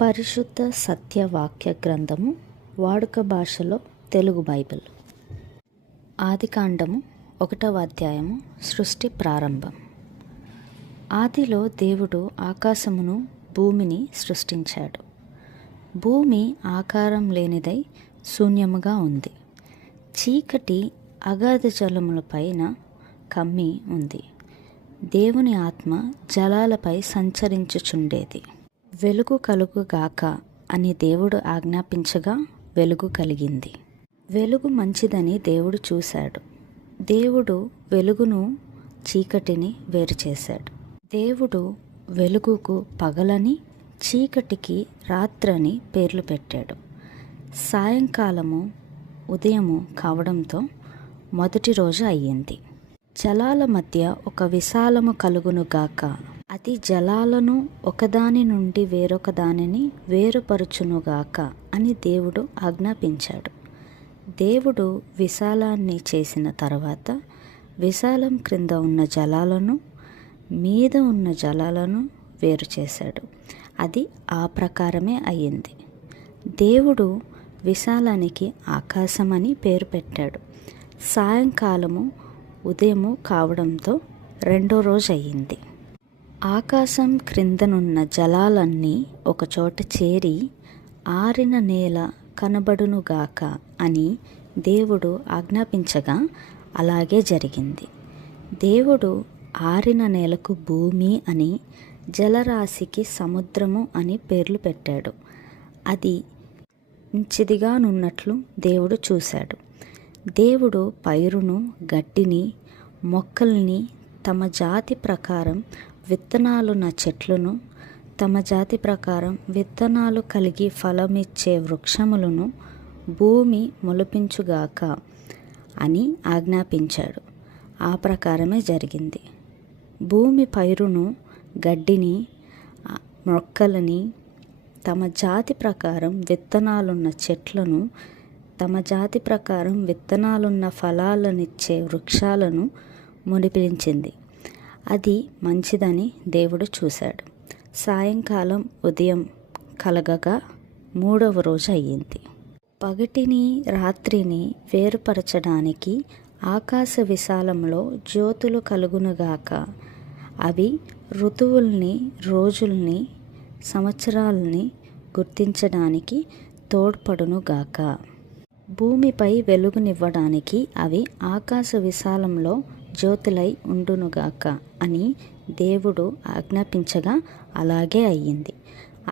పరిశుద్ధ సత్యవాక్య గ్రంథము వాడుక భాషలో తెలుగు బైబిల్. ఆదికాండము 1వ అధ్యాయము. సృష్టి ప్రారంభం. ఆదిలో దేవుడు ఆకాశమును భూమిని సృష్టించాడు. భూమి ఆకారం లేనిదై శూన్యముగా ఉంది. చీకటి అగాధ జలములపైన కమ్మి ఉంది. దేవుని ఆత్మ జలాలపై సంచరించుచుండేది. వెలుగు కలుగుగాక అని దేవుడు ఆజ్ఞాపించగా వెలుగు కలిగింది. వెలుగు మంచిదని దేవుడు చూశాడు. దేవుడు వెలుగును చీకటిని వేరు చేశాడు. దేవుడు వెలుగుకు పగలని, చీకటికి రాత్రని పేర్లు పెట్టాడు. సాయంకాలము ఉదయము కావడంతో మొదటి రోజు అయ్యింది. జలాల మధ్య ఒక విశాలము కలుగునుగాక, అది జలాలను ఒకదాని నుండి వేరొక దానిని వేరుపరుచునుగాక అని దేవుడు ఆజ్ఞాపించాడు. దేవుడు విశాలాన్ని చేసిన తర్వాత విశాలం క్రింద ఉన్న జలాలను, మీద ఉన్న జలాలను వేరు చేశాడు. అది ఆ ప్రకారమే అయ్యింది. దేవుడు విశాలానికి ఆకాశమని పేరు పెట్టాడు. సాయంకాలము ఉదయము కావడంతో రెండో రోజు అయ్యింది. ఆకాశం క్రిందనున్న జలాలన్నీ ఒకచోట చేరి ఆరిన నేల కనబడునుగాక అని దేవుడు ఆజ్ఞాపించగా అలాగే జరిగింది. దేవుడు ఆరిన నేలకు భూమి అని, జలరాశికి సముద్రము అని పేర్లు పెట్టాడు. అది మంచిదిగానున్నట్లు దేవుడు చూశాడు. దేవుడు పైరును, గడ్డిని, మొక్కల్ని, తమ జాతి ప్రకారం విత్తనాలున్న చెట్లను, తమ జాతి ప్రకారం విత్తనాలు కలిగి ఫలమిచ్చే వృక్షములను భూమి మొలిపించుగాక అని ఆజ్ఞాపించాడు. ఆ ప్రకారమే జరిగింది. భూమి పైరును, గడ్డిని, మొక్కలని, తమ జాతి ప్రకారం విత్తనాలున్న చెట్లను, తమ జాతి ప్రకారం విత్తనాలున్న ఫలాలనిచ్చే వృక్షాలను మొలిపించింది. అది మంచిదని దేవుడు చూశాడు. సాయంకాలం ఉదయం కలగగా మూడవ రోజు అయ్యింది. పగటిని రాత్రిని వేరుపరచడానికి ఆకాశ విశాలంలో జ్యోతులు కలుగునుగాక. అవి ఋతువుల్ని, రోజుల్ని, సంవత్సరాలని గుర్తించడానికి తోడ్పడునుగాక. భూమిపై వెలుగునివ్వడానికి అవి ఆకాశ విశాలంలో జ్యోతులై ఉండునుగాక అని దేవుడు ఆజ్ఞాపించగా అలాగే అయ్యింది.